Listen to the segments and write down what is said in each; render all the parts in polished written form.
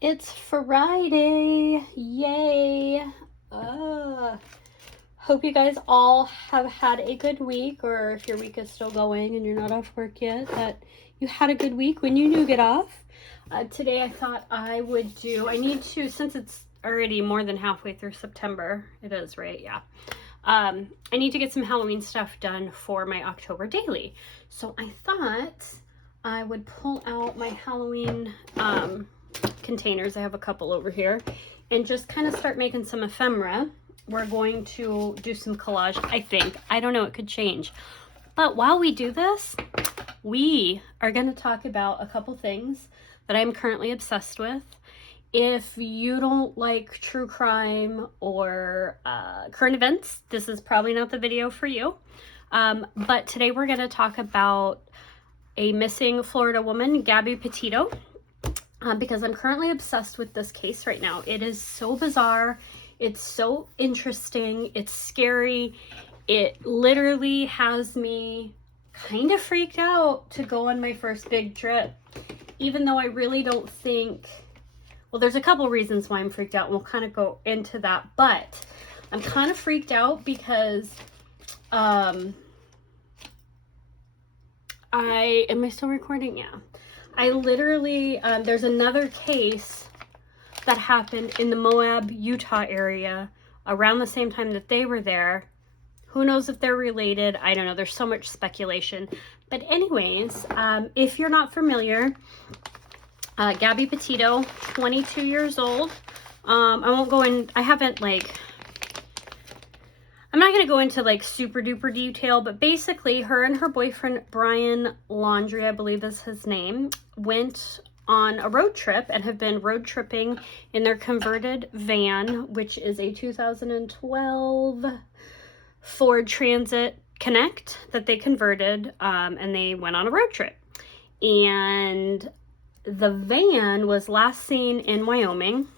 It's Friday. Yay. Hope you guys all have had a good week, or if your week is still going and you're not off work yet, that you had a good week when you do get off. Today I thought I need to, since it's already more than halfway through September, it is, right? Yeah. I need to get some Halloween stuff done for my October daily. So I thought I would pull out my Halloween containers. I have a couple over here, and just kind of start making some ephemera. We're going to do some collage, I think. I don't know, it could change. But while we do this, we are going to talk about a couple things that I'm currently obsessed with. If you don't like true crime or current events, this is probably not the video for you. But today we're going to talk about a missing Florida woman, Gabby Petito, because I'm currently obsessed with this case right now. It is so bizarre. It's so interesting. It's scary. It literally has me kind of freaked out to go on my first big trip, even though I really don't think... Well, there's a couple reasons why I'm freaked out, and we'll kind of go into that, but I'm kind of freaked out because am I still recording? Yeah. I literally, there's another case that happened in the Moab, Utah area around the same time that they were there. Who knows if they're related? I don't know. There's so much speculation. But anyways, if you're not familiar, Gabby Petito, 22 years old. I won't go in, I'm not going to go into like super duper detail, but basically her and her boyfriend, Brian Laundrie, I believe is his name, went on a road trip and have been road tripping in their converted van, which is a 2012 Ford Transit Connect that they converted, and they went on a road trip. And the van was last seen in Wyoming,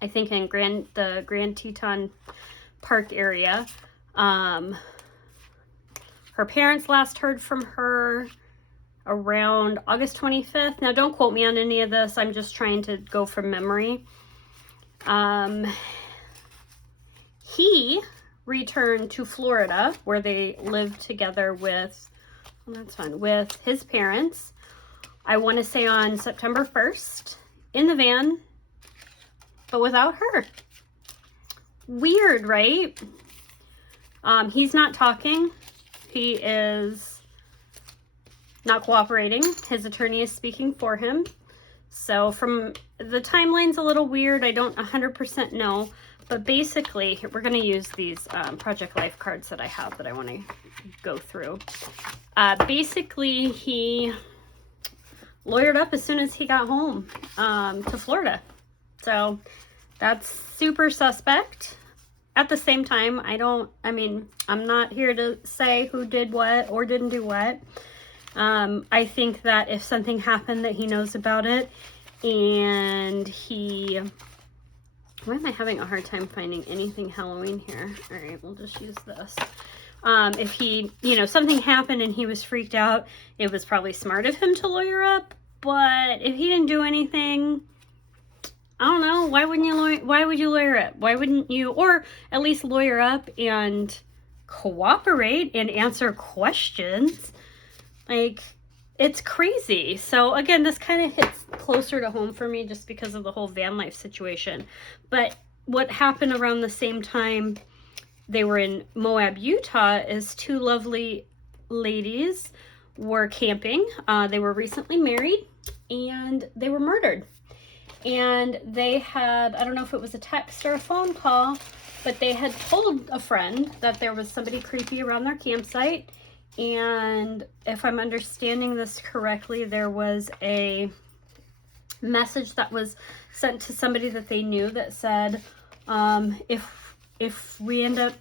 I think in the Grand Teton Park area. Her parents last heard from her around August 25th. Now, don't quote me on any of this. I'm just trying to go from memory. He returned to Florida, where they lived together with his parents. I want to say on September 1st, in the van, but without her. Weird, right? He's not talking. He is not cooperating. His attorney is speaking for him. So from the timeline's a little weird. I don't 100% know. But basically, we're going to use these Project Life cards that I have that I want to go through. Basically, he lawyered up as soon as he got home to Florida. So that's super suspect. At the same time, I'm not here to say who did what or didn't do what. I think that if something happened that he knows about it, and why am I having a hard time finding anything Halloween here? All right, we'll just use this. If something happened and he was freaked out, it was probably smart of him to lawyer up. But if he didn't do anything, I don't know. Why would you lawyer up? Why wouldn't you, or at least lawyer up and cooperate and answer questions? Like, it's crazy. So again, this kind of hits closer to home for me just because of the whole van life situation. But what happened around the same time they were in Moab, Utah, is two lovely ladies were camping. They were recently married, and they were murdered. And they had, I don't know if it was a text or a phone call, but they had told a friend that there was somebody creepy around their campsite. And if I'm understanding this correctly, there was a message that was sent to somebody that they knew that said, if we end up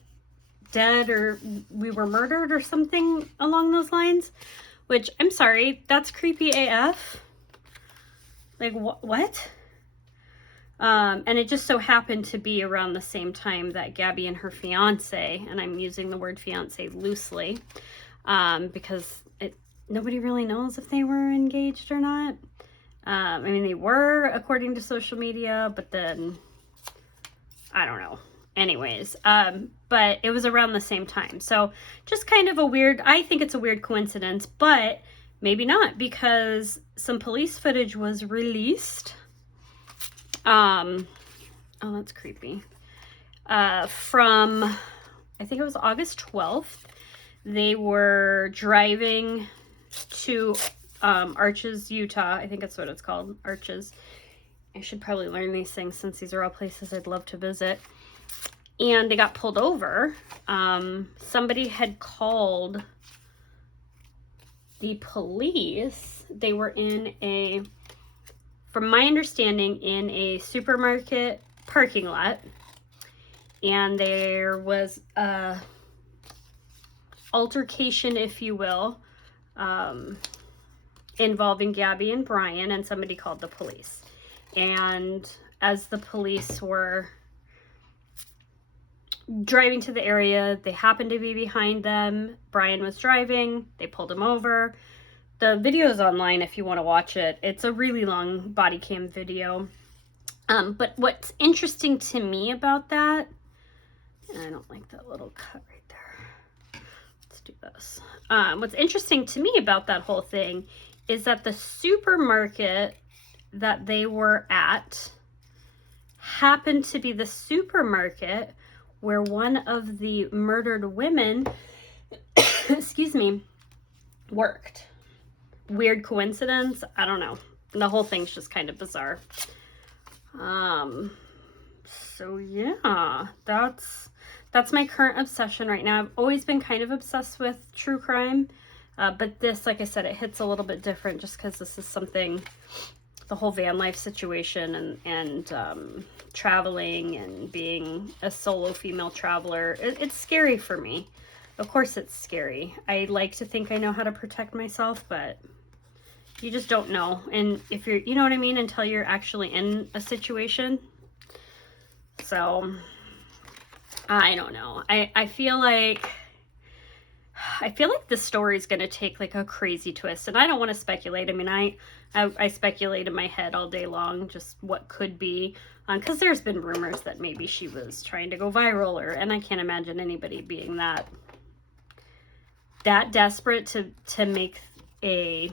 dead or we were murdered or something along those lines, which, I'm sorry, that's creepy AF. Like, what? And it just so happened to be around the same time that Gabby and her fiance, and I'm using the word fiance loosely, because nobody really knows if they were engaged or not. I mean, they were according to social media, but then I don't know. Anyways, but it was around the same time. So just kind of a weird, I think it's a weird coincidence, but maybe not, because some police footage was released. Oh, that's creepy. From, I think it was August 12th. They were driving to Arches, Utah. I think that's what it's called, Arches. I should probably learn these things since these are all places I'd love to visit. And they got pulled over. Somebody had called the police. They were in a, from my understanding, in a supermarket parking lot. And there was a altercation, if you will, involving Gabby and Brian, and somebody called the police. And as the police were driving to the area, they happened to be behind them. Brian was driving. They pulled him over. The video's online if you want to watch it. It's a really long body cam video. But what's interesting to me about that, and I don't like that little cut right there. Let's do this. What's interesting to me about that whole thing is that the supermarket that they were at happened to be the supermarket where one of the murdered women, excuse me, worked. Weird coincidence? I don't know. The whole thing's just kind of bizarre. So yeah, that's my current obsession right now. I've always been kind of obsessed with true crime, but this, like I said, it hits a little bit different just because this is something, the whole van life situation and traveling and being a solo female traveler. It's scary for me. Of course it's scary. I like to think I know how to protect myself, but you just don't know. And if you're, you know what I mean, until you're actually in a situation. So I don't know. I feel like this story is going to take like a crazy twist, and I don't want to speculate. I mean, I speculate in my head all day long just what could be, because there's been rumors that maybe she was trying to go viral, and I can't imagine anybody being that desperate to make a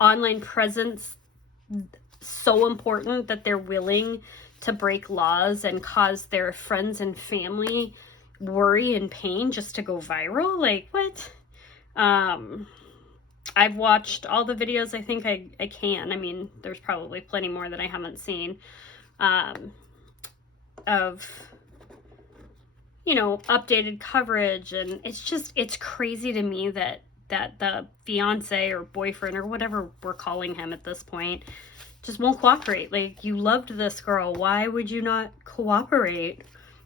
online presence so important that they're willing to break laws and cause their friends and family worry and pain just to go viral. Like, what? I've watched all the videos I think I can. I mean, there's probably plenty more that I haven't seen, of, you know, updated coverage. And it's crazy to me that the fiance or boyfriend or whatever we're calling him at this point just won't cooperate. Like, you loved this girl. Why would you not cooperate?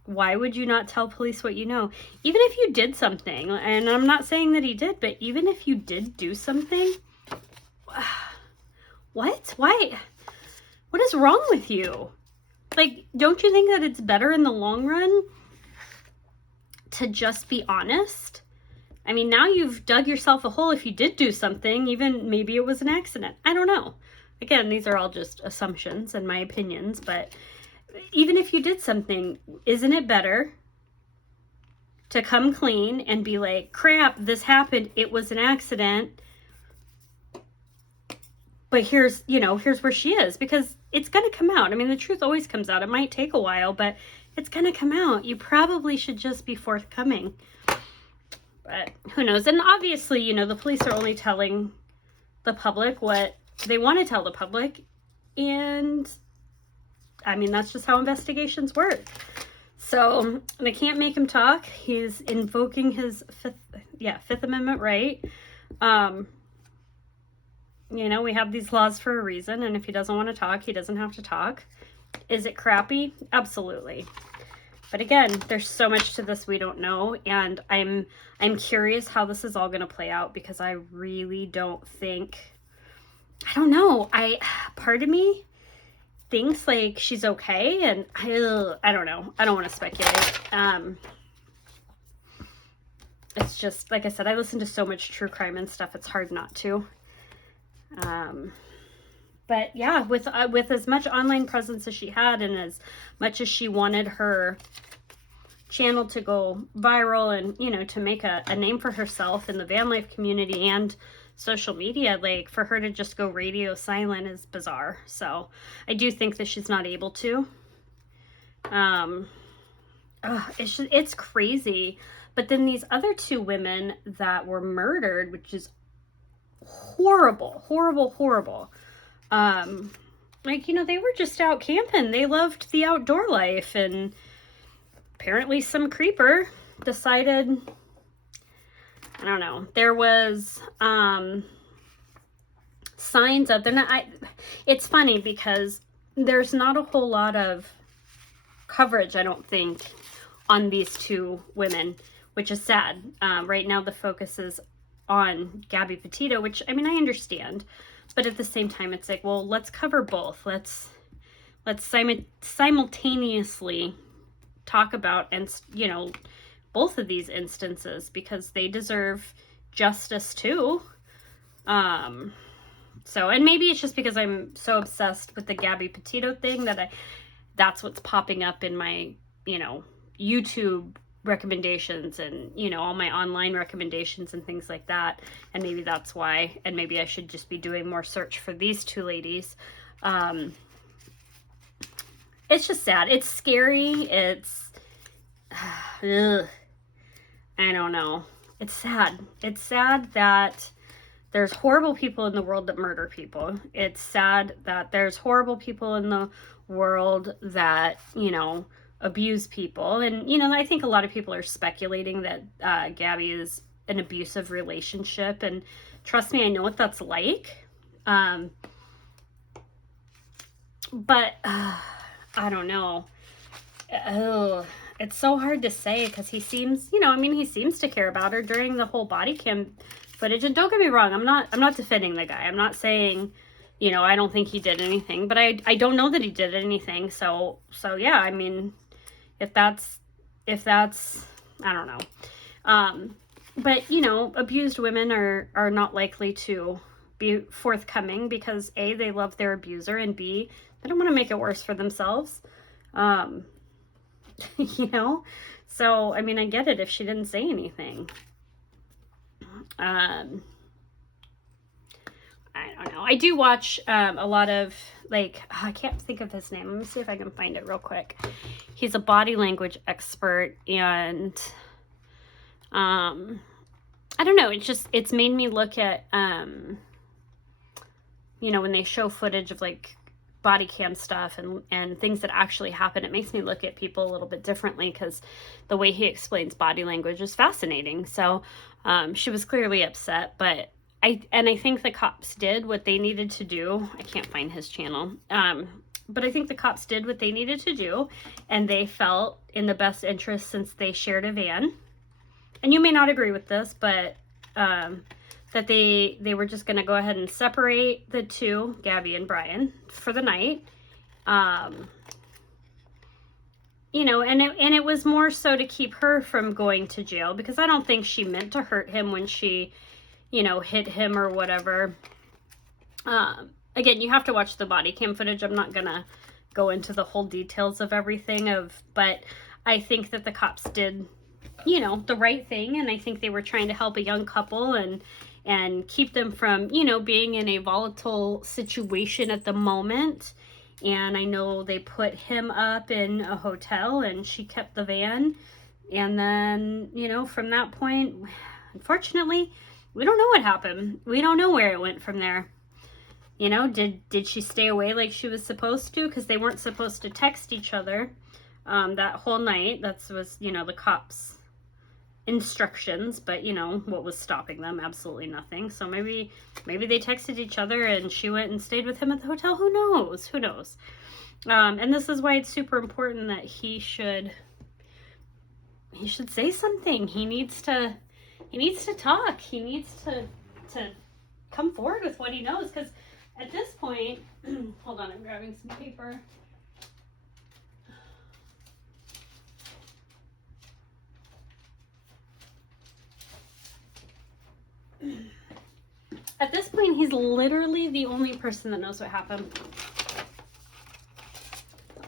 Why would you not tell police what you know? Even if you did something, and I'm not saying that he did, but even if you did do something, what? Why? What is wrong with you? Like, don't you think that it's better in the long run to just be honest? I mean, now you've dug yourself a hole if you did do something, even maybe it was an accident. I don't know. Again, these are all just assumptions and my opinions, but even if you did something, isn't it better to come clean and be like, crap, this happened, it was an accident, but here's where she is? Because it's going to come out. I mean, the truth always comes out. It might take a while, but it's going to come out. You probably should just be forthcoming. But who knows? And obviously, you know, the police are only telling the public what they want to tell the public. And I mean, that's just how investigations work. So I can't make him talk. He's invoking his Fifth Amendment right. You know, we have these laws for a reason. And if he doesn't want to talk, he doesn't have to talk. Is it crappy? Absolutely. But again, there's so much to this we don't know, and I'm curious how this is all going to play out, because I really don't think, I don't know, part of me thinks like she's okay, and I don't know. I don't want to speculate. It's just, like I said, I listen to so much true crime and stuff, it's hard not to. But yeah, with as much online presence as she had, and as much as she wanted her channel to go viral and, you know, to make a name for herself in the van life community and social media, like, for her to just go radio silent is bizarre. So I do think that she's not able to. It's crazy. But then these other two women that were murdered, which is horrible, horrible, horrible. Like, you know, they were just out camping. They loved the outdoor life, and apparently some creeper decided, I don't know, there was signs of them. It's funny because there's not a whole lot of coverage, I don't think, on these two women, which is sad. Right now the focus is on Gabby Petito, which, I mean, I understand, but at the same time it's like, well, let's cover both. Let's simultaneously talk about, and, you know, both of these instances, because they deserve justice too. So, and maybe it's just because I'm so obsessed with the Gabby Petito thing that that's what's popping up in my, you know, YouTube recommendations and, you know, all my online recommendations and things like that. And maybe that's why, and maybe I should just be doing more search for these two ladies. It's just sad. It's scary. It's, I don't know. It's sad. It's sad that there's horrible people in the world that murder people. It's sad that there's horrible people in the world that, you know, abuse people. And, you know, I think a lot of people are speculating that Gabby is an abusive relationship. And trust me, I know what that's like. But I don't know. Oh, it's so hard to say, because he seems, you know, I mean, he seems to care about her during the whole body cam footage. And don't get me wrong, I'm not defending the guy. I'm not saying, you know, I don't think he did anything, but I don't know that he did anything. So yeah, I mean, if that's, I don't know. But, you know, abused women are not likely to be forthcoming because A, they love their abuser, and B, they don't want to make it worse for themselves. You know, so, I mean, I get it if she didn't say anything. I don't know. I do watch a lot of, like, I can't think of his name. Let me see if I can find it real quick. He's a body language expert, and I don't know. It's made me look at, you know, when they show footage of, like, body cam stuff and things that actually happen, it makes me look at people a little bit differently, because the way he explains body language is fascinating. So she was clearly upset, but I think the cops did what they needed to do. I can't find his channel, but I think the cops did what they needed to do, and they felt in the best interest, since they shared a van. And you may not agree with this, but that they were just going to go ahead and separate the two, Gabby and Brian, for the night. You know, and it was more so to keep her from going to jail, because I don't think she meant to hurt him when she, you know, hit him or whatever. Again, you have to watch the body cam footage. I'm not going to go into the whole details of everything, but I think that the cops did, you know, the right thing, and I think they were trying to help a young couple and keep them from, you know, being in a volatile situation at the moment. And I know they put him up in a hotel, and she kept the van. And then, you know, from that point, unfortunately, we don't know what happened. We don't know where it went from there. You know, did she stay away like she was supposed to? Because they weren't supposed to text each other that whole night. That was, you know, the cops' instructions, but, you know, what was stopping them? Absolutely nothing. So maybe they texted each other and she went and stayed with him at the hotel. Who knows? And this is why it's super important that he should say something. He needs to talk. He needs to come forward with what he knows, because at this point, hold on, I'm grabbing some paper. At this point, he's literally the only person that knows what happened.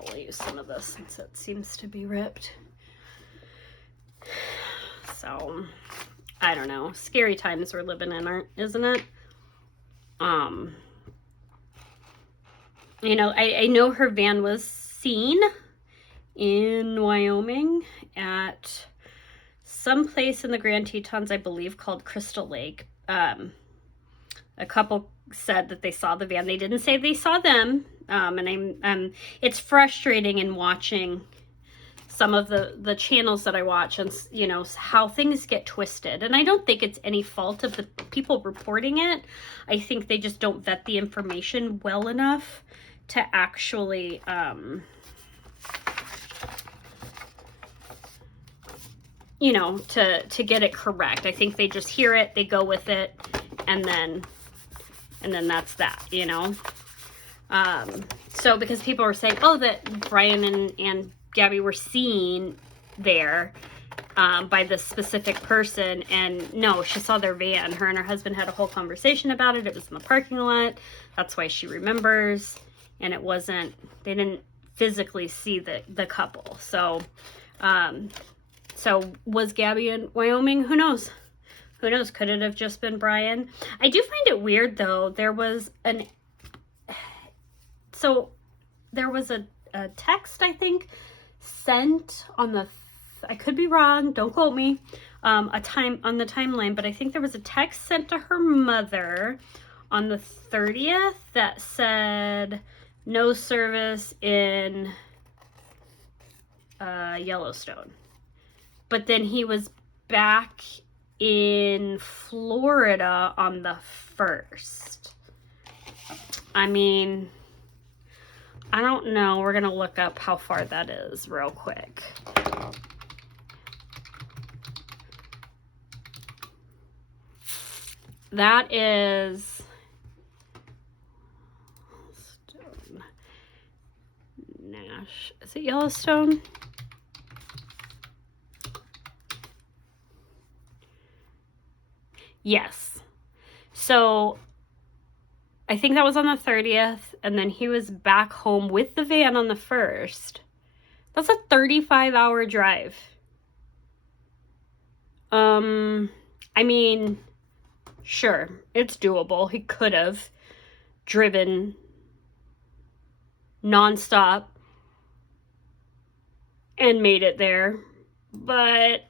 I'll use some of this since it seems to be ripped. So, I don't know. Scary times we're living in, isn't it? You know, I know her van was seen in Wyoming at some place in the Grand Tetons, I believe, called Crystal Lake. A couple said that they saw the van. They didn't say they saw them. And it's frustrating in watching some of the channels that I watch, and you know how things get twisted. And I don't think it's any fault of the people reporting it. I think they just don't vet the information well enough to actually you know, to get it correct. I think they just hear it, they go with it, and then that's that, you know. So because people were saying, oh, that Brian and Gabby were seen there by this specific person, and no, she saw their van. Her and her husband had a whole conversation about it. It was in the parking lot. That's why she remembers. And it wasn't, they didn't physically see the couple. So, so was Gabby in Wyoming? Who knows? Who knows? Could it have just been Brian? I do find it weird though. There was a text, I think, sent on the, I could be wrong, don't quote me, on the timeline, but I think there was a text sent to her mother on the 30th that said no service in Yellowstone. But then he was back in Florida on the 1st. I mean, I don't know. We're going to look up how far that is real quick. That is Nash. Is it Yellowstone? Yes. So I think that was on the 30th, and then he was back home with the van on the 1st. That's a 35-hour drive. I mean, sure, it's doable. He could have driven nonstop and made it there, but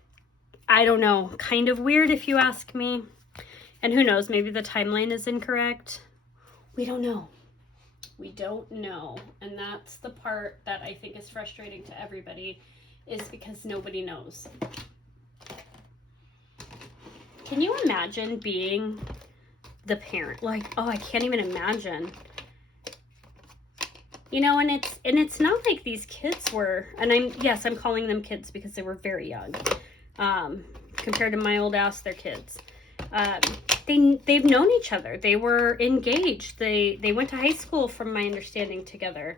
I don't know. Kind of weird if you ask me. And who knows, maybe the timeline is incorrect. We don't know. We don't know. And that's the part that I think is frustrating to everybody, is because nobody knows. Can you imagine being the parent? Like, oh, I can't even imagine. You know, and it's not like these kids were, and I'm calling them kids because they were very young. Compared to my old ass, they're kids. They've known each other. They were engaged. They went to high school, from my understanding, together.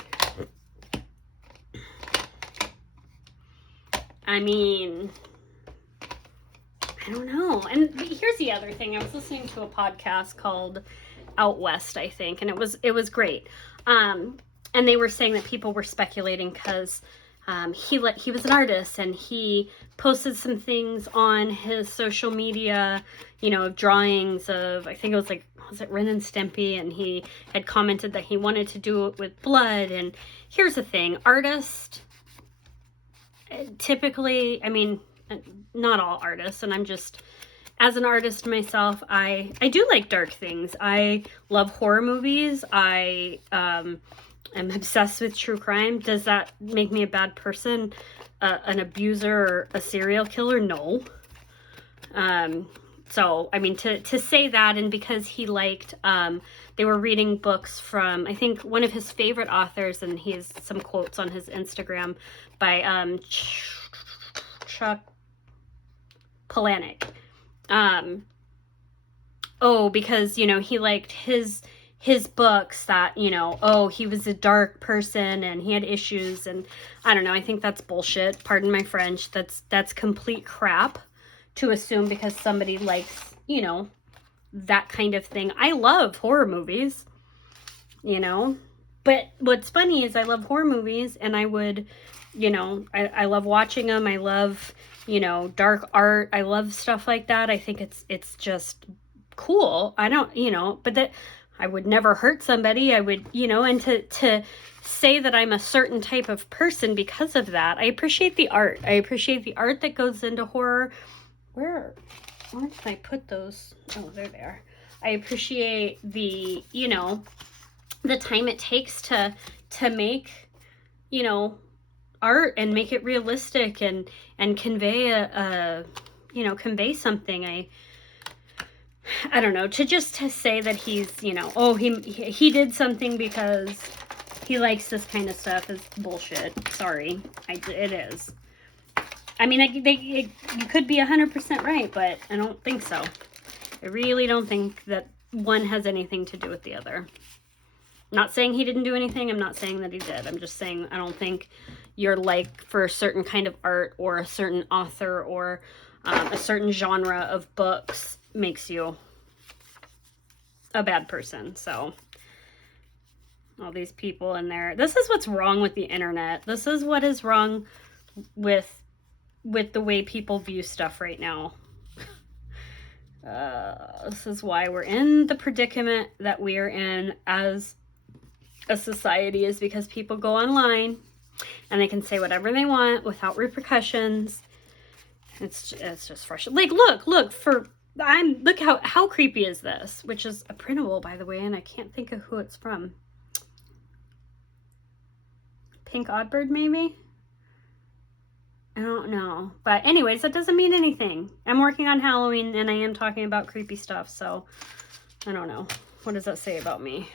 I mean, I don't know. And here's the other thing. I was listening to a podcast called Out West, I think, and it was great. And they were saying that people were speculating because he was an artist, and he posted some things on his social media, you know, of drawings of, I think it was like, was it Ren and Stimpy? And he had commented that he wanted to do it with blood. And here's the thing, artists, typically, I mean, not all artists, and I'm just, as an artist myself, I do like dark things. I love horror movies. I I'm obsessed with true crime. Does that make me a bad person? An abuser or a serial killer? No. So, I mean, to say that, and because he liked, they were reading books from, I think, one of his favorite authors, and he has some quotes on his Instagram by Chuck Palahniuk. Because, you know, he liked his books that, you know, oh, he was a dark person and he had issues, and I don't know, I think that's bullshit. Pardon my French. That's complete crap to assume because somebody likes, you know, that kind of thing. I love horror movies, you know, but what's funny is I love horror movies, and I would, you know, I love watching them. I love, you know, dark art. I love stuff like that. I think it's just cool. I don't, you know, but that I would never hurt somebody. I would, you know, and to say that I'm a certain type of person because of that. I appreciate the art. I appreciate the art that goes into horror. Where did I put those? Oh, they're there. I appreciate the, you know, the time it takes to make, you know, art and make it realistic and convey you know, convey something. I don't know, to say that he's, you know, oh, he did something because he likes this kind of stuff is bullshit. Sorry. It is. I mean, you could be 100% right, but I don't think so. I really don't think that one has anything to do with the other. I'm not saying he didn't do anything. I'm not saying that he did. I'm just saying I don't think your like for a certain kind of art or a certain author or a certain genre of books makes you a bad person. So all these people in there. This is what's wrong with the internet. This is what is wrong with the way people view stuff right now. This is why we're in the predicament that we are in as a society, is because people go online and they can say whatever they want without repercussions. It's just frustrating. Like, look how creepy is this? Which is a printable, by the way, and I can't think of who it's from. Pink Oddbird, maybe? I don't know. But anyways, that doesn't mean anything. I'm working on Halloween and I am talking about creepy stuff, so I don't know. What does that say about me?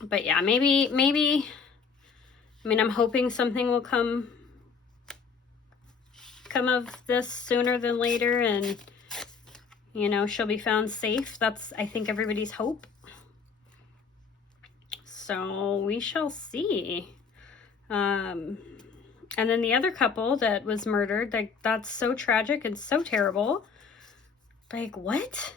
But yeah, maybe, I mean, I'm hoping something will come of this sooner than later, and, you know, she'll be found safe. That's, I think, everybody's hope. So we shall see. And then the other couple that was murdered, like, that's so tragic and so terrible. Like, what?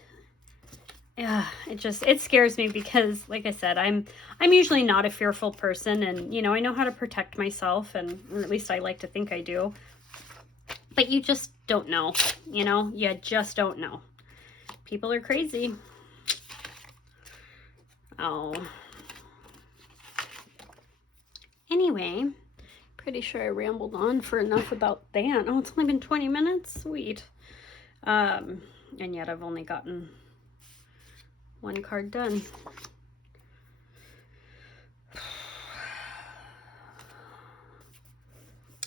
Yeah, it scares me because, like I said, I'm usually not a fearful person, and, you know, I know how to protect myself, and or at least I like to think I do. But you just don't know, you know? You just don't know. People are crazy. Oh. Anyway, pretty sure I rambled on for enough about that. Oh, it's only been 20 minutes? Sweet. And yet I've only gotten one card done.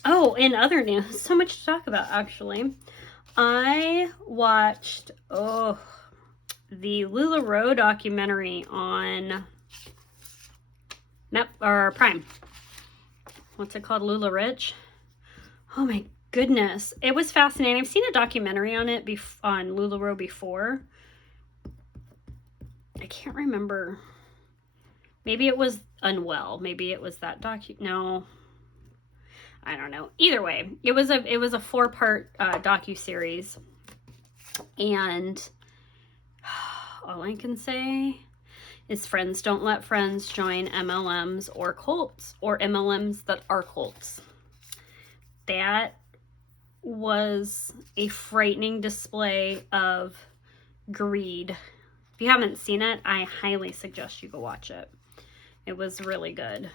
Oh, in other news, so much to talk about, actually. I watched, the Lularoe documentary on Prime. What's it called? Lularich? Oh my goodness. It was fascinating. I've seen a documentary on it on Lularoe before. I can't remember. Maybe it was Unwell. Maybe it was that no. I don't know. Either way, it was a 4-part docu-series. And all I can say is friends don't let friends join MLMs or cults, or MLMs that are cults. That was a frightening display of greed. If you haven't seen it, I highly suggest you go watch it. It was really good.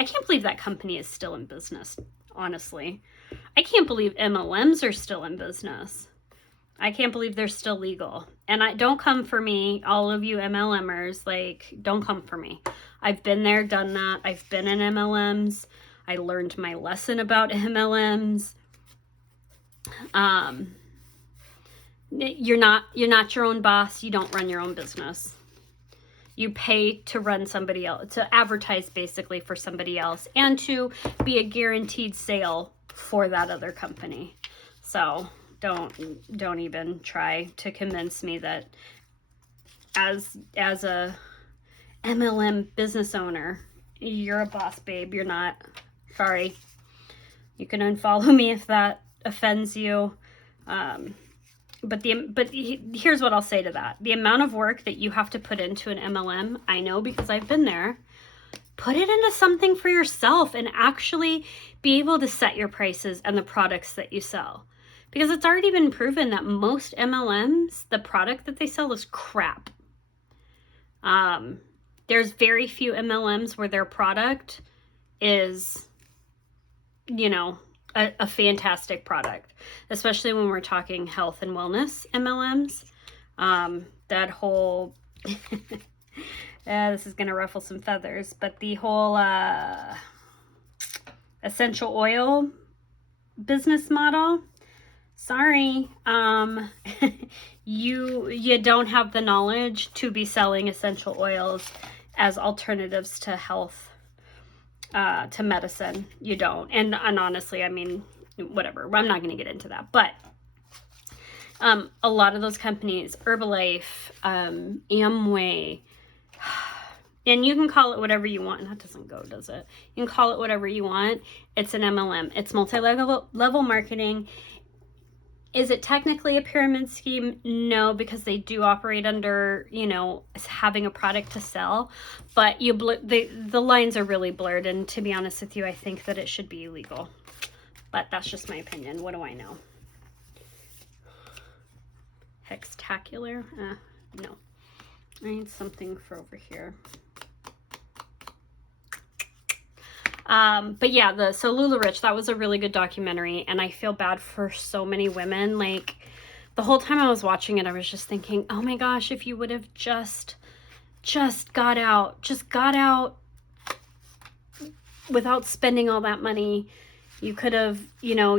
I can't believe that company is still in business, honestly. I can't believe MLMs are still in business. I can't believe they're still legal. And don't come for me, all of you MLMers, like, don't come for me. I've been there, done that. I've been in MLMs. I learned my lesson about MLMs. You're not your own boss. You don't run your own business. You pay to run somebody else, to advertise basically for somebody else, and to be a guaranteed sale for that other company. So don't even try to convince me that as a MLM business owner, you're a boss babe. You're not. Sorry. You can unfollow me if that offends you. But here's what I'll say to that. The amount of work that you have to put into an MLM, I know because I've been there. Put it into something for yourself and actually be able to set your prices and the products that you sell. Because it's already been proven that most MLMs, the product that they sell is crap. There's very few MLMs where their product is, you know, a fantastic product, especially when we're talking health and wellness MLMs. That whole, this is going to ruffle some feathers, but the whole essential oil business model, sorry, you don't have the knowledge to be selling essential oils as alternatives to health, to medicine. You don't. And honestly, I mean, whatever, I'm not going to get into that, but a lot of those companies, Herbalife, Amway, and you can call it whatever you want. That doesn't go, does it? You can call it whatever you want. It's an MLM. It's multi-level marketing. Is it technically a pyramid scheme? No, because they do operate under, you know, having a product to sell. But the lines are really blurred. And to be honest with you, I think that it should be illegal. But that's just my opinion. What do I know? Hextacular? No. I need something for over here. But yeah, so LuLaRich, that was a really good documentary, and I feel bad for so many women. Like, the whole time I was watching it, I was just thinking, oh my gosh, if you would have just got out without spending all that money, you could have, you know,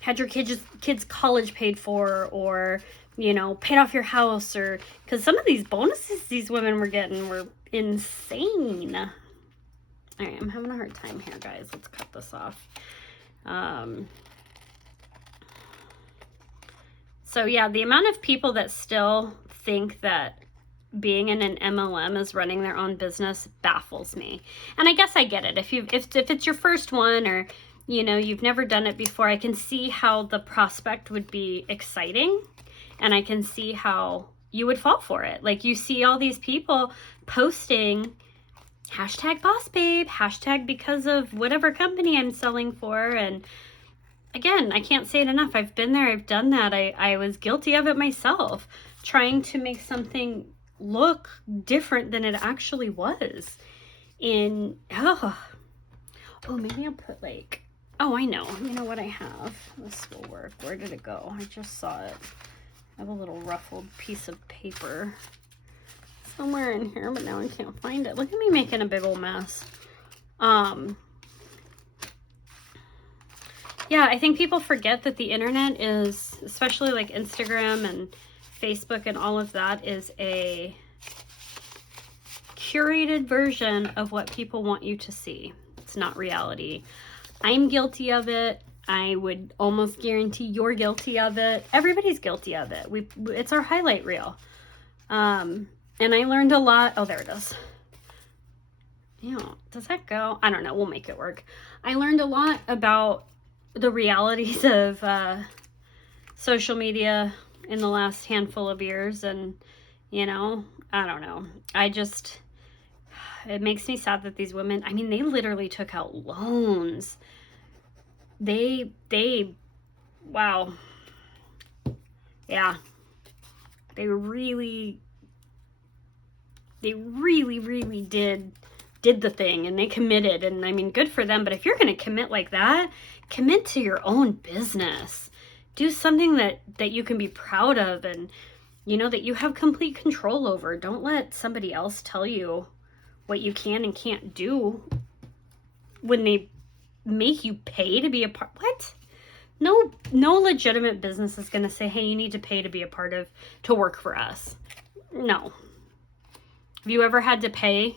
had your kids' college paid for, or, you know, paid off your house, or, because some of these bonuses these women were getting were insane. All right, I'm having a hard time here, guys. Let's cut this off. So yeah, the amount of people that still think that being in an MLM is running their own business baffles me. And I guess I get it. If it's your first one, or, you know, you've never done it before, I can see how the prospect would be exciting, and I can see how you would fall for it. Like, you see all these people posting #BossBabe, because of whatever company I'm selling for. And again, I can't say it enough. I've been there. I've done that. I was guilty of it myself, trying to make something look different than it actually was. And, oh, maybe I'll put like, oh, I know. You know what I have? This will work. Where did it go? I just saw it. I have a little ruffled piece of paper somewhere in here, but now I can't find it. Look at me making a big old mess. Yeah, I think people forget that the internet is, especially like Instagram and Facebook and all of that, is a curated version of what people want you to see. It's not reality. I'm guilty of it. I would almost guarantee you're guilty of it. Everybody's guilty of it. It's our highlight reel. And I learned a lot. Oh, there it is. You know, does that go? I don't know. We'll make it work. I learned a lot about the realities of social media in the last handful of years. And, you know, I don't know. It makes me sad that these women, I mean, they literally took out loans. Wow. Yeah. They really did the thing, and they committed. And I mean, good for them. But if you're going to commit like that, commit to your own business. Do something that you can be proud of, and, you know, that you have complete control over. Don't let somebody else tell you what you can and can't do when they make you pay to be a part. What? No legitimate business is going to say, hey, you need to pay to work for us. No. Have you ever had to pay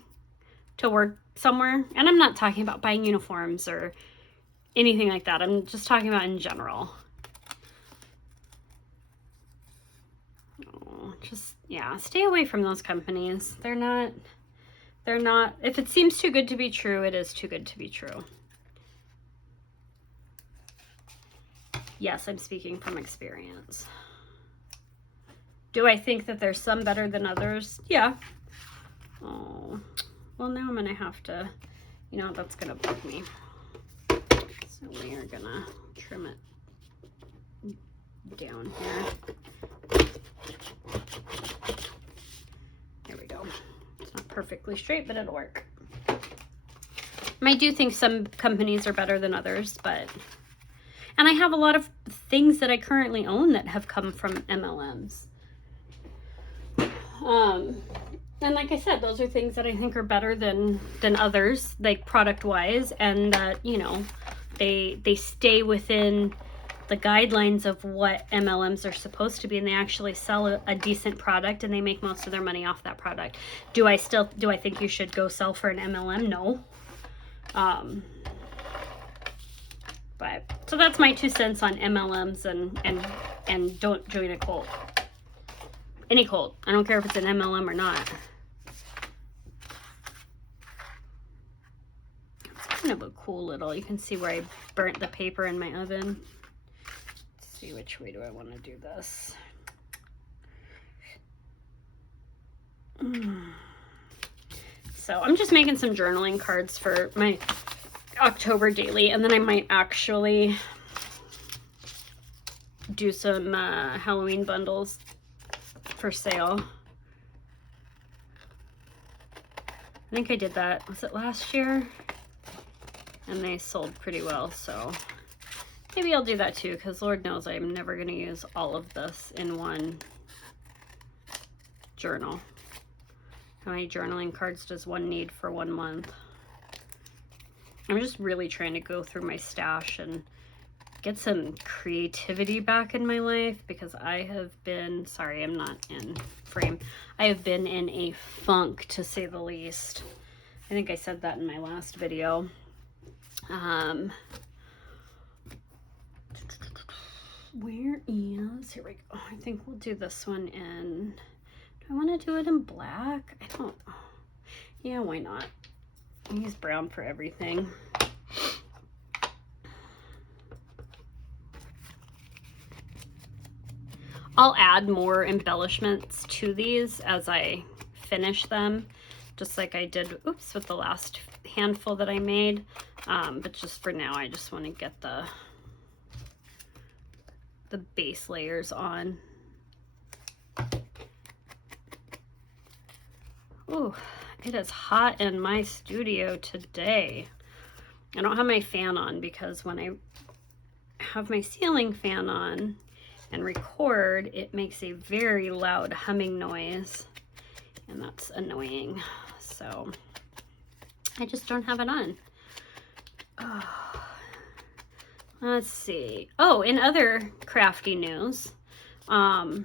to work somewhere? And I'm not talking about buying uniforms or anything like that. I'm just talking about in general. Yeah, stay away from those companies. They're not, if it seems too good to be true, it is too good to be true. yes, I'm speaking from experience. Do I think that there's some better than others? Yeah. Oh, well, now I'm going to have to, you know, that's going to bug me. So we are going to trim it down here. There we go. It's not perfectly straight, but it'll work. I do think some companies are better than others, but, and I have a lot of things that I currently own that have come from MLMs. And like I said, those are things that I think are better than others, like product-wise, and that, you know, they stay within the guidelines of what MLMs are supposed to be, and they actually sell a decent product, and they make most of their money off that product. Do I think you should go sell for an MLM? No. But so that's my 2 cents on MLMs and don't join a cult. Any cult. I don't care if it's an MLM or not. It's kind of a cool little, you can see where I burnt the paper in my oven. Let's see, which way do I want to do this? So I'm just making some journaling cards for my October daily, and then I might actually do some Halloween bundles for sale. I think I did that, was it last year? And they sold pretty well, so maybe I'll do that too, because Lord knows I'm never going to use all of this in one journal. How many journaling cards does one need for 1 month? I'm just really trying to go through my stash and get some creativity back in my life, because I have been, sorry, I'm not in frame. I have been in a funk, to say the least. I think I said that in my last video. Where is, here we go. I think we'll do this one in, do I want to do it in black? I don't, yeah, why not? I use brown for everything. I'll add more embellishments to these as I finish them, just like I did, oops, with the last handful that I made. But just for now, I just want to get the base layers on. Ooh, it is hot in my studio today. I don't have my fan on, because when I have my ceiling fan on and record, it makes a very loud humming noise, and that's annoying. So I just don't have it on. Oh, let's see. Oh, in other crafty news, I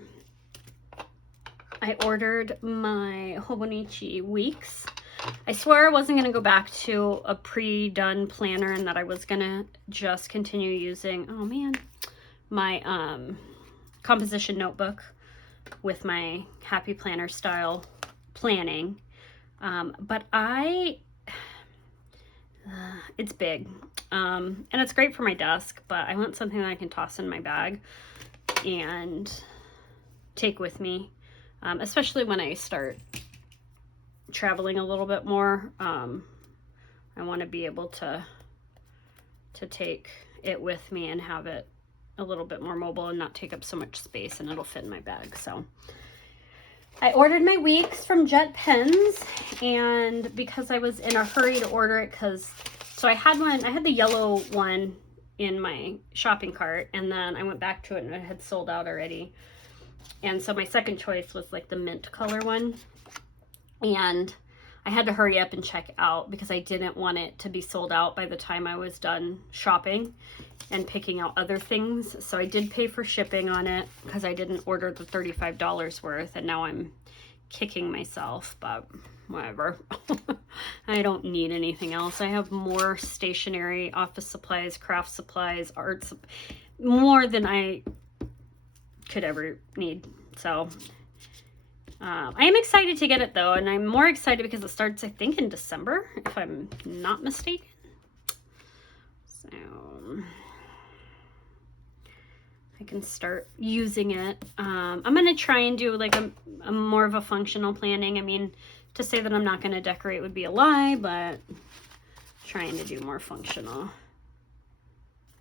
ordered my Hobonichi Weeks. I swore I wasn't going to go back to a pre-done planner, and that I was going to just continue using, oh man, my composition notebook with my Happy Planner style planning. But it's big, and it's great for my desk, but I want something that I can toss in my bag and take with me, especially when I start traveling a little bit more. I want to be able to take it with me and have it a little bit more mobile and not take up so much space, and it'll fit in my bag. So I ordered my Weeks from Jet Pens, and because I was in a hurry to order it, so I had the yellow one in my shopping cart, and then I went back to it and it had sold out already. And so my second choice was like the mint color one, and I had to hurry up and check out because I didn't want it to be sold out by the time I was done shopping and picking out other things. So I did pay for shipping on it because I didn't order the $35 worth, and now I'm kicking myself, but whatever. I don't need anything else. I have more stationery, office supplies, craft supplies, more than I could ever need. So I am excited to get it though, and I'm more excited because it starts, I think, in December, if I'm not mistaken. So I can start using it. I'm going to try and do like a more of a functional planning. I mean, to say that I'm not going to decorate would be a lie, but trying to do more functional.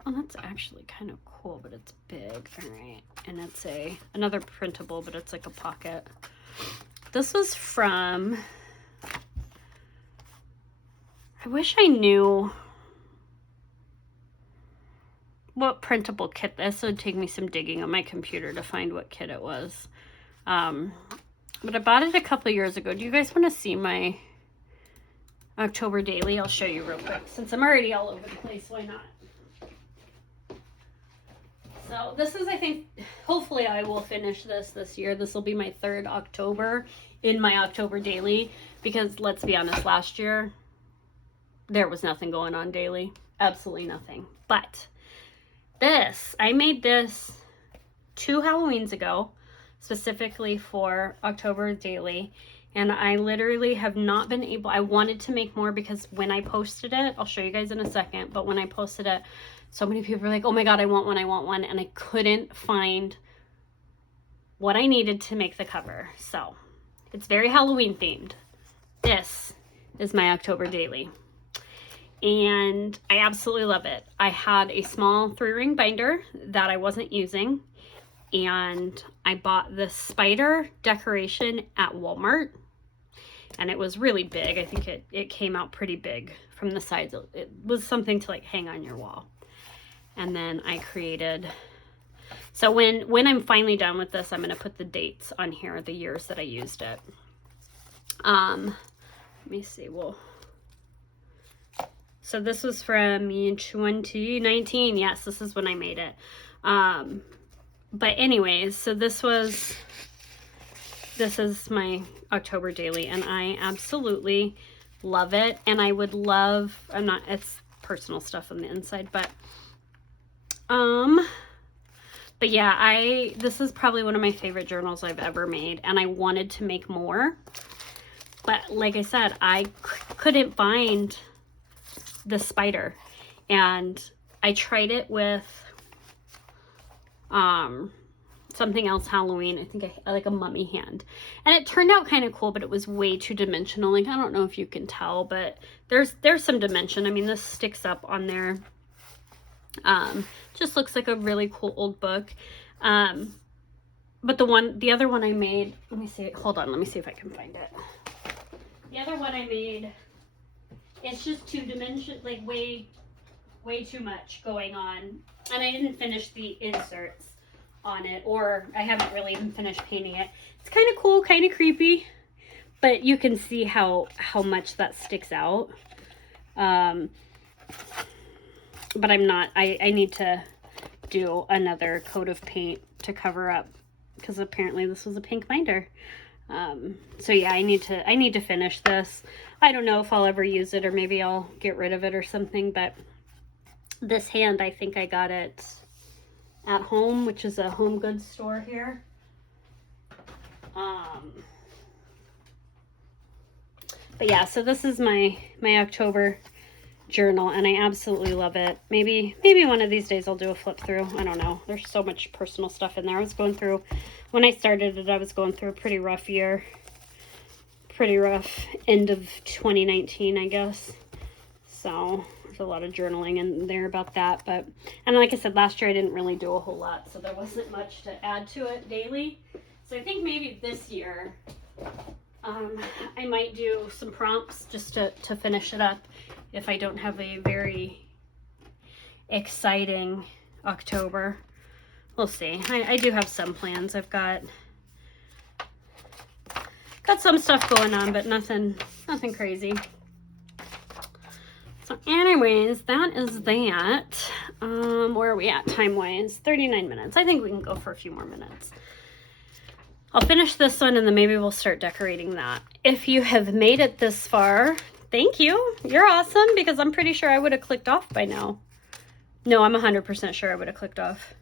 Oh, that's actually kind of cool, but it's big. All right. And it's another printable, but it's like a pocket. This was from, I wish I knew what printable kit this would take me some digging on my computer to find what kit it was. But I bought it a couple years ago. Do you guys want to see my October daily? I'll show you real quick. Since I'm already all over the place, why not? So this is, I think, hopefully I will finish this year. This will be my 3rd October in my October daily, because let's be honest, last year there was nothing going on daily. Absolutely nothing. But this, I made this 2 Halloweens ago, specifically for October daily, and I literally have not been able, I wanted to make more because when I posted it, I'll show you guys in a second, but when I posted it, so many people were like, oh my god, I want one, and I couldn't find what I needed to make the cover. So it's very Halloween themed. This is my October daily, and I absolutely love it. I had a small 3-ring binder that I wasn't using, and I bought this spider decoration at Walmart, and it was really big. I think it came out pretty big from the sides. It was something to like hang on your wall. And then I created, so when I'm finally done with this, I'm going to put the dates on here, the years that I used it. Let me see, so this was from 2019. Yes, this is when I made it. But anyways, so this is my October daily, and I absolutely love it. And I would love, it's personal stuff on the inside, but yeah, this is probably one of my favorite journals I've ever made, and I wanted to make more, but like I said, I couldn't find the spider, and I tried it with something else Halloween. I think I like a mummy hand, and it turned out kind of cool, but it was way too dimensional. Like, I don't know if you can tell, but there's some dimension. I mean, this sticks up on there. Just looks like a really cool old book. But the other one I made, let me see, hold on, let me see if I can find it. The other one I made, it's just 2 dimension, like way too much going on. And I didn't finish the inserts on it, or I haven't really even finished painting it. It's kind of cool, kind of creepy, but you can see how much that sticks out. But I'm not, I need to do another coat of paint to cover up, because apparently this was a pink binder. So yeah, I need to finish this. I don't know if I'll ever use it, or maybe I'll get rid of it or something, but this hand, I think I got it at Home, which is a home goods store here. But yeah, so this is my October journal, and I absolutely love it. Maybe one of these days I'll do a flip through. I don't know. There's so much personal stuff in there. I was going through, when I started it, I was going through a pretty rough year. Pretty rough end of 2019, I guess. So there's a lot of journaling in there about that. But, and like I said, last year I didn't really do a whole lot, so there wasn't much to add to it daily. So I think maybe this year I might do some prompts just to finish it up, if I don't have a very exciting October. We'll see. I do have some plans. I've got some stuff going on, but nothing crazy. So anyways, that is that. Where are we at time-wise? 39 minutes. I think we can go for a few more minutes. I'll finish this one, and then maybe we'll start decorating that. If you have made it this far, thank you. You're awesome, because I'm pretty sure I would have clicked off by now. No, I'm 100% sure I would have clicked off,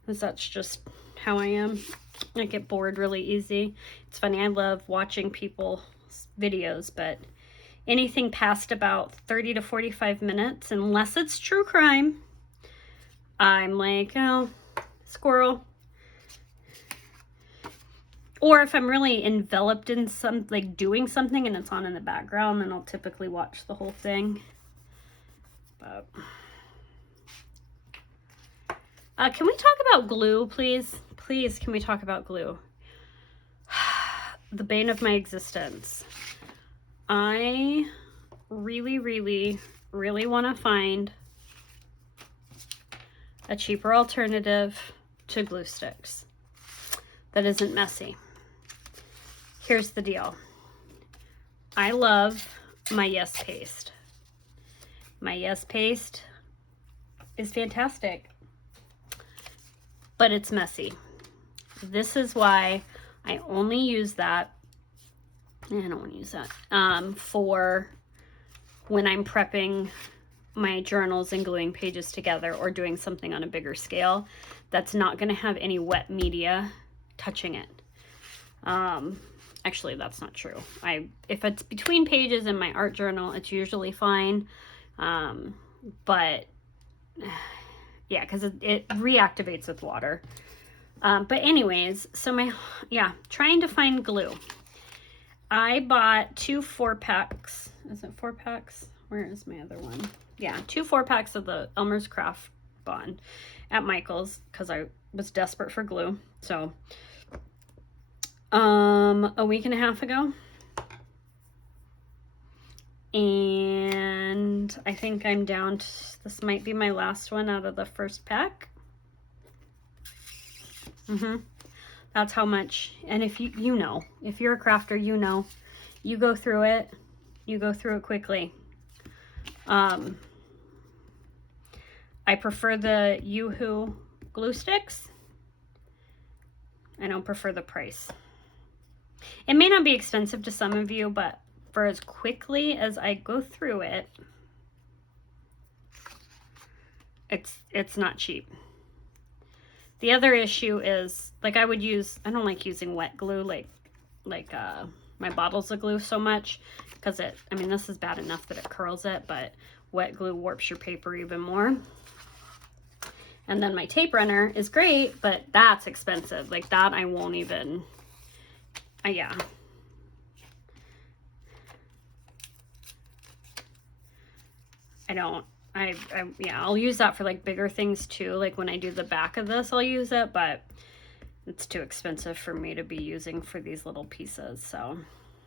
because that's just how I am. I get bored really easy. It's funny, I love watching people's videos, but anything past about 30 to 45 minutes, unless it's true crime, I'm like, oh, squirrel. Or if I'm really enveloped in some, like doing something and it's on in the background, then I'll typically watch the whole thing. But can we talk about glue, please? Please, can we talk about glue? The bane of my existence. I really, really, really want to find a cheaper alternative to glue sticks that isn't messy. Here's the deal. I love my Yes paste. My Yes paste is fantastic, but it's messy. This is why I only use that. I don't want to use that for when I'm prepping my journals and gluing pages together or doing something on a bigger scale that's not going to have any wet media touching it. Actually, that's not true. If it's between pages in my art journal, it's usually fine. But yeah, because it reactivates with water. But anyways, so trying to find glue. I bought 2 4-packs. Is it 4 packs? Where is my other one? Yeah, 2 4-packs of the Elmer's Craft Bond at Michael's because I was desperate for glue. So a week and a half ago, and I think I'm down to, this might be my last one out of the first pack. That's how much. And if you know, if you're a crafter, you know, you go through it quickly. I prefer the Yoo-Hoo glue sticks. I don't prefer the price. It may not be expensive to some of you, but for as quickly as I go through it, it's not cheap. The other issue is, like, I don't like using wet glue, like my bottles of glue so much, because this is bad enough that it curls it, but wet glue warps your paper even more. And then my tape runner is great, but that's expensive. Like that, I won't even, yeah. I'll use that for like bigger things too. Like when I do the back of this, I'll use it, but it's too expensive for me to be using for these little pieces. So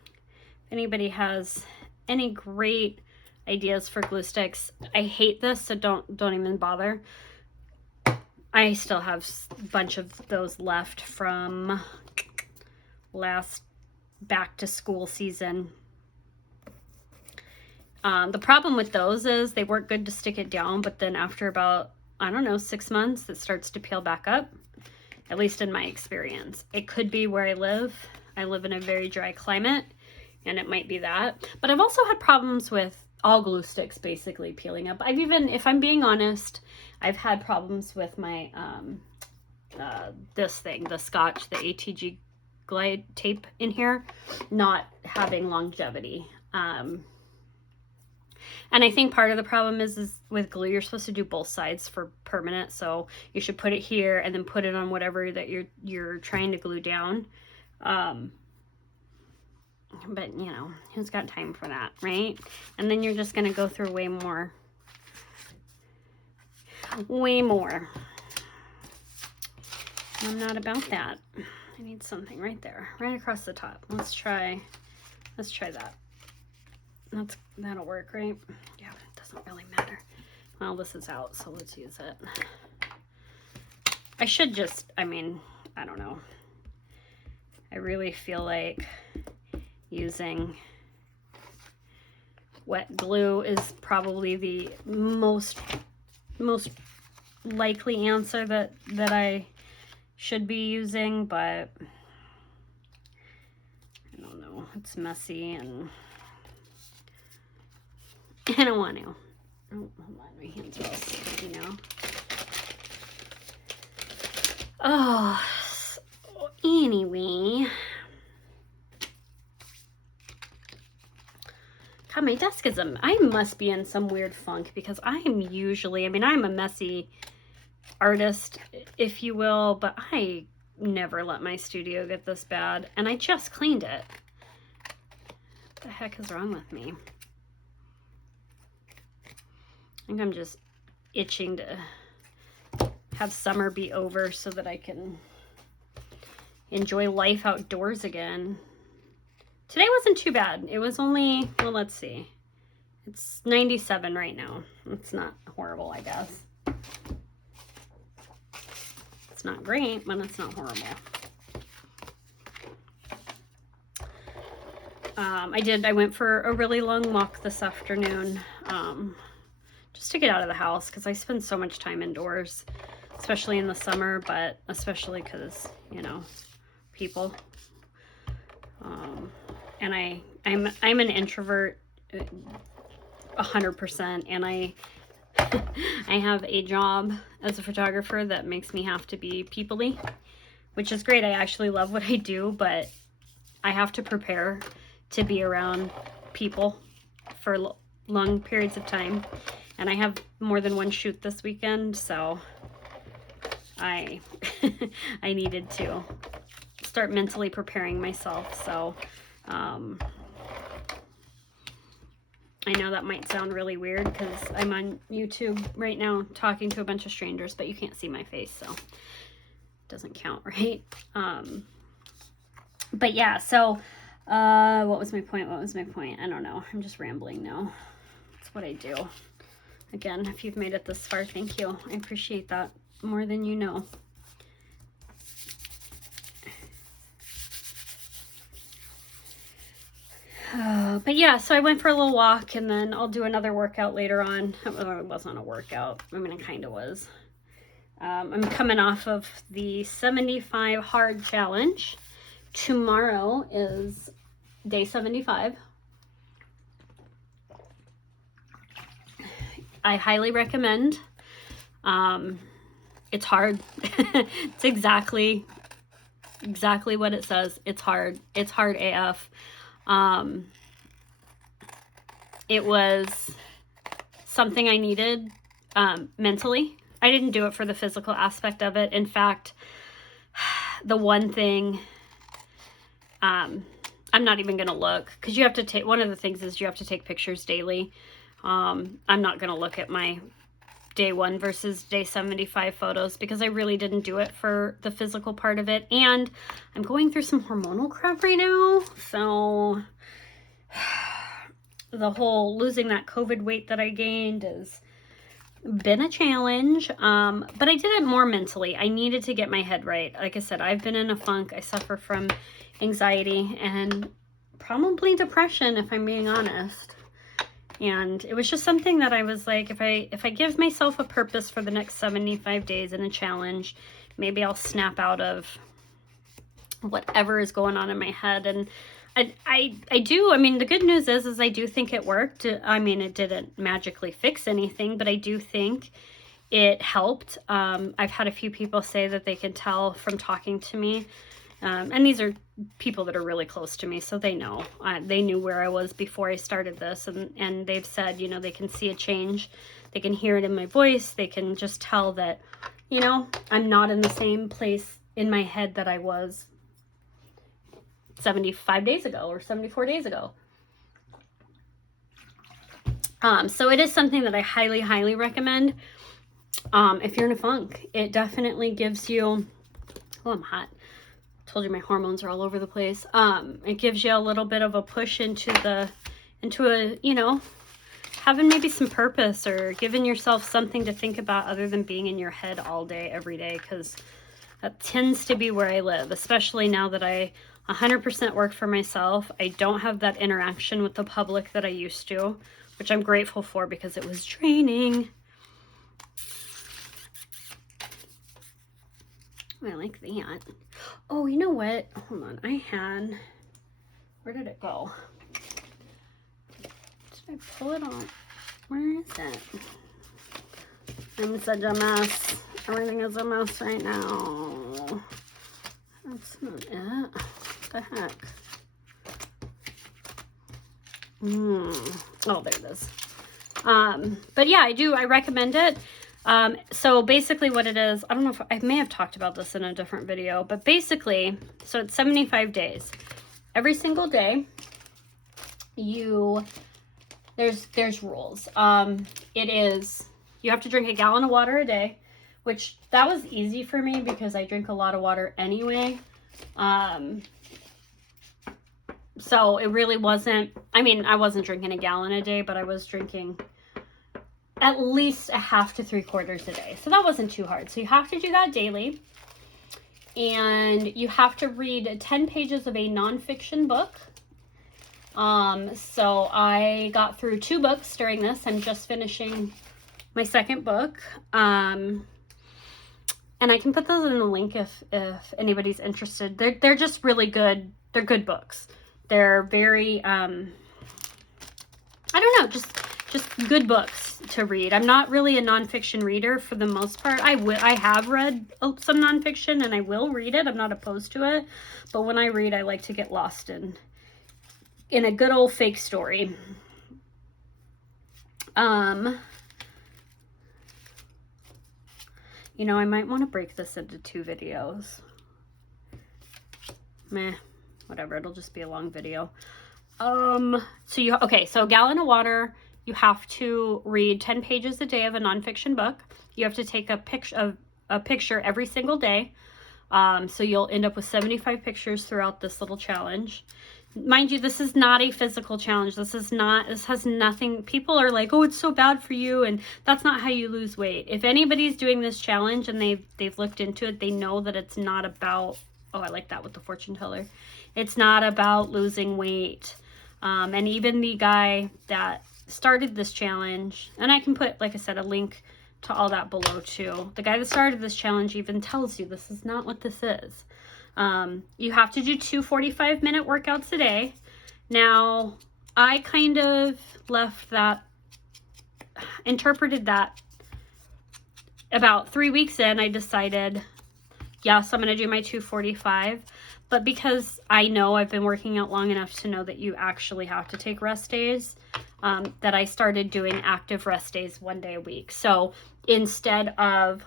if anybody has any great ideas for glue sticks, I hate this, so don't even bother. I still have a bunch of those left from last back to school season. The problem with those is they work good to stick it down, but then after about, 6 months, it starts to peel back up, at least in my experience. It could be where I live. I live in a very dry climate, and it might be that. But I've also had problems with all glue sticks basically peeling up. If I'm being honest, I've had problems with my, this thing, the Scotch, the ATG Glide tape in here, not having longevity. And I think part of the problem is with glue, you're supposed to do both sides for permanent. So you should put it here and then put it on whatever that you're trying to glue down. But who's got time for that, right? And then you're just going to go through way more. I'm not about that. I need something right there, right across the top. Let's try that. That'll work, right? Yeah, it doesn't really matter. Well, this is out, so let's use it. I should just, I don't know. I really feel like using wet glue is probably the most likely answer that I should be using, but I don't know. It's messy and I don't want to. Oh, hold on, my hands are all sticky now. Oh, so anyway. God, my desk is I must be in some weird funk because I am usually, I'm a messy artist if you will, but I never let my studio get this bad, and I just cleaned it. What the heck is wrong with me? I think I'm just itching to have summer be over so that I can enjoy life outdoors again. Today wasn't too bad. It was only, well, let's see. It's 97 right now. It's not horrible, I guess. It's not great, but it's not horrible. I went for a really long walk this afternoon, just to get out of the house, because I spend so much time indoors, especially in the summer, but especially because, you know, people. And I'm an introvert 100%, and I have a job as a photographer that makes me have to be people-y, which is great. I actually love what I do, but I have to prepare to be around people for long periods of time. And I have more than one shoot this weekend, so I I needed to start mentally preparing myself. So I know that might sound really weird because I'm on YouTube right now talking to a bunch of strangers, but you can't see my face, so it doesn't count, right? But yeah, so what was my point? I don't know. I'm just rambling now. That's what I do. Again, if you've made it this far, thank you. I appreciate that more than you know. But yeah, so I went for a little walk, and then I'll do another workout later on. Well, it wasn't a workout. I mean, it kind of was. I'm coming off of the 75 hard challenge. Tomorrow is day 75. I highly recommend. It's hard. It's exactly what it says. It's hard. It's hard AF. It was something I needed mentally. I didn't do it for the physical aspect of it. In fact, the one thing, I'm not even going to look, because you have to take, one of the things is you have to take pictures daily. I'm not going to look at my day 1 versus day 75 photos because I really didn't do it for the physical part of it. And I'm going through some hormonal crap right now. So the whole losing that COVID weight that I gained has been a challenge. But I did it more mentally. I needed to get my head right. Like I said, I've been in a funk. I suffer from anxiety and probably depression, if I'm being honest. And it was just something that I was like, if I give myself a purpose for the next 75 days in a challenge, maybe I'll snap out of whatever is going on in my head. And I do, I mean, the good news is I do think it worked. I mean, it didn't magically fix anything, but I do think it helped. I've had a few people say that they can tell from talking to me. And these are people that are really close to me, so they know. They knew where I was before I started this, and they've said, you know, they can see a change. They can hear it in my voice. They can just tell that, you know, I'm not in the same place in my head that I was 75 days ago or 74 days ago. So it is something that I highly, highly recommend if you're in a funk. It definitely gives you, oh, I'm hot. Told you my hormones are all over the place. It gives you a little bit of a push into a, you know, having maybe some purpose or giving yourself something to think about other than being in your head all day, every day, because that tends to be where I live, especially now that I 100% work for myself. I don't have that interaction with the public that I used to, which I'm grateful for because it was draining. I like that. Oh, you know what? Hold on. I had... Where did it go? Did I pull it off? Where is it? I'm such a mess. Everything is a mess right now. That's not it. What the heck? Oh, there it is. But yeah, I recommend it. So basically what it is, I don't know if I may have talked about this in a different video, but basically, so it's 75 days. Every single day, there's rules. It is, you have to drink a gallon of water a day, which that was easy for me because I drink a lot of water anyway. So it really wasn't, I mean, I wasn't drinking a gallon a day, but I was drinking at least a half to 3/4 a day. So that wasn't too hard. So you have to do that daily. And you have to read 10 pages of a nonfiction book. So I got through 2 books during this. I'm just finishing my 2nd book. And I can put those in the link if anybody's interested. They're just really good. They're good books. They're very, I don't know, just good books to read. I'm not really a nonfiction reader for the most part. I have read some nonfiction and I will read it. I'm not opposed to it. But when I read, I like to get lost in a good old fake story. You know, I might want to break this into 2 videos. Meh, whatever, it'll just be a long video. So so a gallon of water, you have to read 10 pages a day of a nonfiction book. You have to take a picture every single day. So you'll end up with 75 pictures throughout this little challenge. Mind you, this is not a physical challenge. This has nothing, people are like, oh, it's so bad for you, and that's not how you lose weight. If anybody's doing this challenge and they've looked into it, they know that it's not about, oh, I like that with the fortune teller. It's not about losing weight. And even the guy that started this challenge, and I can put, like I said, a link to all that below too. The guy that started this challenge even tells you this is not what this is. You have to do 2 45-minute workouts a day. Now, I kind of interpreted that about 3 weeks in. I decided, yes, I'm going to do my 245. But because I know I've been working out long enough to know that you actually have to take rest days, that I started doing active rest days 1 day a week. So instead of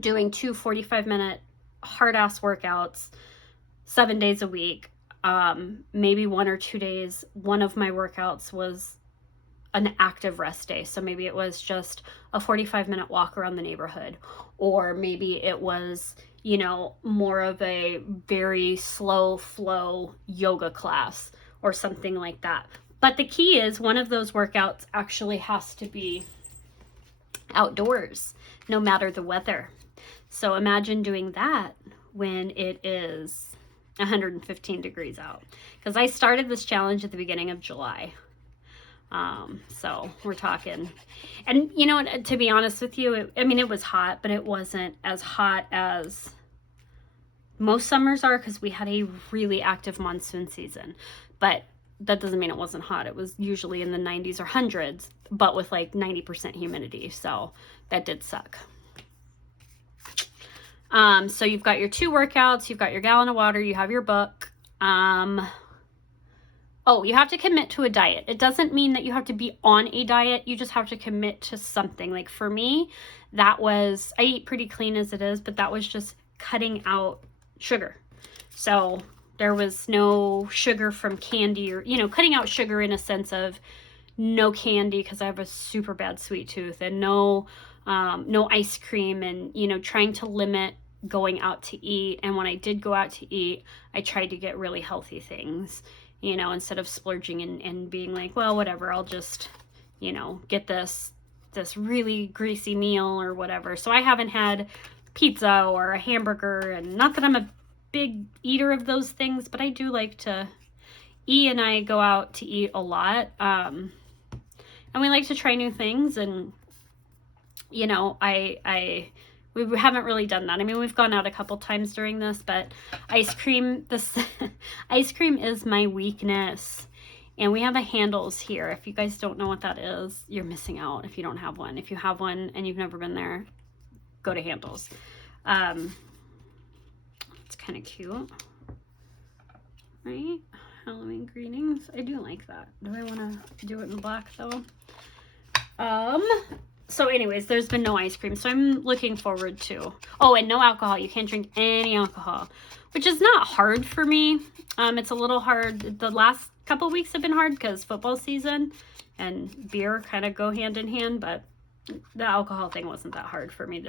doing 2 45-minute hard-ass workouts 7 days a week, maybe 1 or 2 days, one of my workouts was an active rest day. So maybe it was just a 45-minute walk around the neighborhood, or maybe it was, you know, more of a very slow flow yoga class or something like that. But the key is one of those workouts actually has to be outdoors, no matter the weather. So imagine doing that when it is 115 degrees out. Because I started this challenge at the beginning of July. So we're talking. And you know, to be honest with you, it was hot, but it wasn't as hot as most summers are because we had a really active monsoon season. But that doesn't mean it wasn't hot. It was usually in the 90s or hundreds, but with like 90% humidity. So that did suck. So you've got your 2 workouts, you've got your gallon of water, you have your book. Oh, you have to commit to a diet. It doesn't mean that you have to be on a diet. You just have to commit to something. Like for me, I eat pretty clean as it is, but that was just cutting out sugar. So there was no sugar from candy, or, you know, cutting out sugar in a sense of no candy because I have a super bad sweet tooth, and no ice cream, and, you know, trying to limit going out to eat. And when I did go out to eat, I tried to get really healthy things, you know, instead of splurging and being like, well, whatever, I'll just, you know, get this really greasy meal or whatever. So I haven't had pizza or a hamburger, and not that I'm a big eater of those things, but I do like to eat, and I go out to eat a lot. And we like to try new things, and, you know, we haven't really done that. I mean, we've gone out a couple times during this, but ice cream is my weakness. And we have a Handles here. If you guys don't know what that is, you're missing out if you don't have one. If you have one and you've never been there, go to Handles. It's kind of cute, right? Halloween greetings. I do like that. Do I want to do it in black though? So anyways, there's been no ice cream. So I'm looking forward to, oh, and no alcohol. You can't drink any alcohol, which is not hard for me. It's a little hard. The last couple weeks have been hard because football season and beer kind of go hand in hand, but the alcohol thing wasn't that hard for me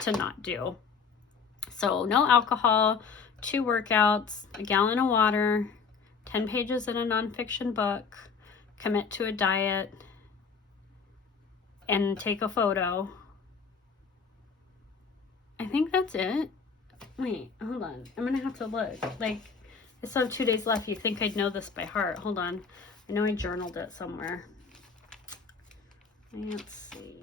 to not do. So no alcohol, 2 workouts, a gallon of water, 10 pages in a nonfiction book, commit to a diet, and take a photo. I think that's it. Wait, hold on. I'm gonna have to look. Like, I still have 2 days left. You think I'd know this by heart. Hold on. I know I journaled it somewhere. Let's see.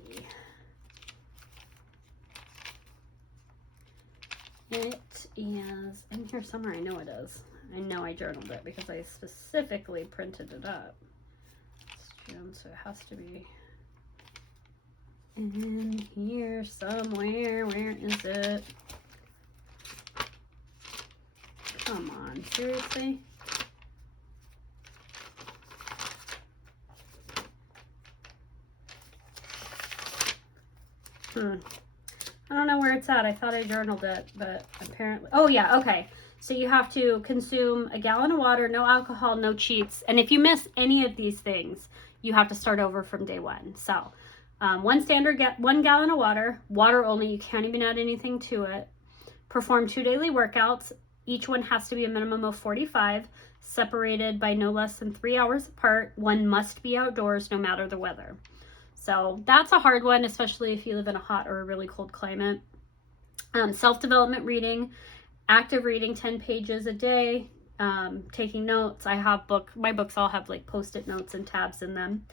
It is in here somewhere. I know it is. I know I journaled it because I specifically printed it up. It's June, so it has to be in here somewhere. Where is it? Come on, seriously? I don't know where it's at. I thought I journaled it, but apparently... Oh, yeah, okay. So you have to consume a gallon of water, no alcohol, no cheats. And if you miss any of these things, you have to start over from day 1. So 1 gallon of water, water only. You can't even add anything to it. Perform 2 daily workouts. Each one has to be a minimum of 45, separated by no less than 3 hours apart. One must be outdoors no matter the weather. So that's a hard one, especially if you live in a hot or a really cold climate. Self-development reading, active reading, 10 pages a day, taking notes. I have my books all have like post-it notes and tabs in them.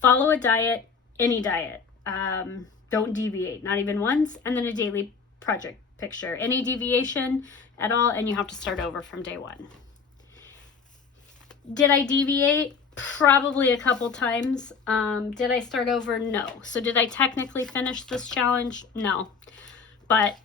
Follow a diet, any diet. Don't deviate, not even once. And then a daily project picture. Any deviation at all, and you have to start over from day 1. Did I deviate? Probably a couple times. Did I start over? No. So did I technically finish this challenge? No. But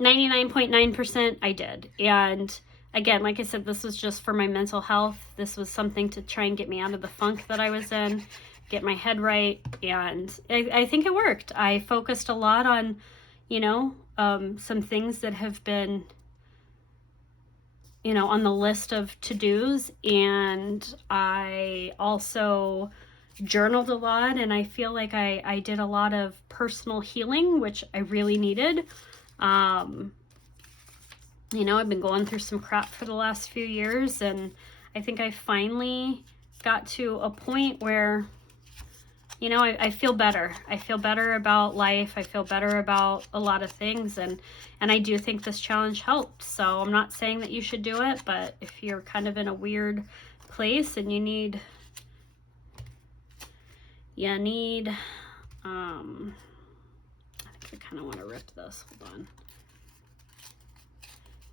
99.9% I did. And again, like I said, this was just for my mental health. This was something to try and get me out of the funk that I was in, get my head right. And I think it worked. I focused a lot on, some things that have been, on the list of to-dos, and I also journaled a lot, and I feel like I did a lot of personal healing, which I really needed. I've been going through some crap for the last few years, and I think I finally got to a point where, I feel better. I feel better about life. I feel better about a lot of things, and I do think this challenge helped. So I'm not saying that you should do it, but if you're kind of in a weird place and you need I think I kind of want to rip this. Hold on.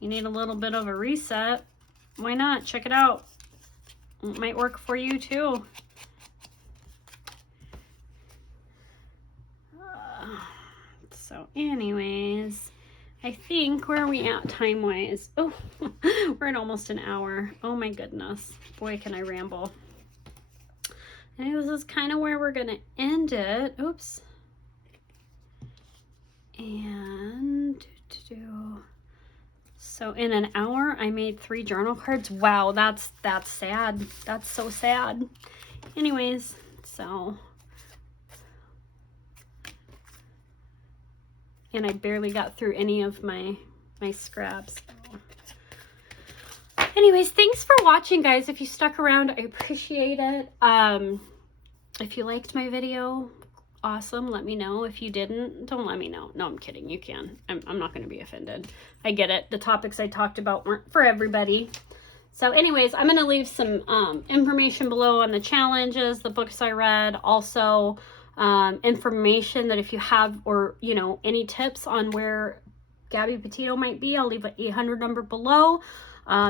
You need a little bit of a reset. Why not? Check it out. It might work for you too. So anyways, I think, where are we at time-wise? Oh, we're at almost an hour. Oh my goodness. Boy, can I ramble. I think this is kind of where we're going to end it. Oops. And so in an hour, I made 3 journal cards. Wow, that's sad. That's so sad. Anyways, so... And I barely got through any of my scraps. So. Anyways, thanks for watching, guys. If you stuck around, I appreciate it. If you liked my video, awesome. Let me know. If you didn't, don't let me know. No, I'm kidding. You can. I'm not going to be offended. I get it. The topics I talked about weren't for everybody. So anyways, I'm going to leave some information below on the challenges, the books I read, also... information that if you have, or any tips on where Gabby Petito might be, I'll leave an 800 number below,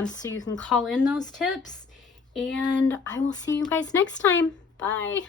so you can call in those tips, and I will see you guys next time. Bye.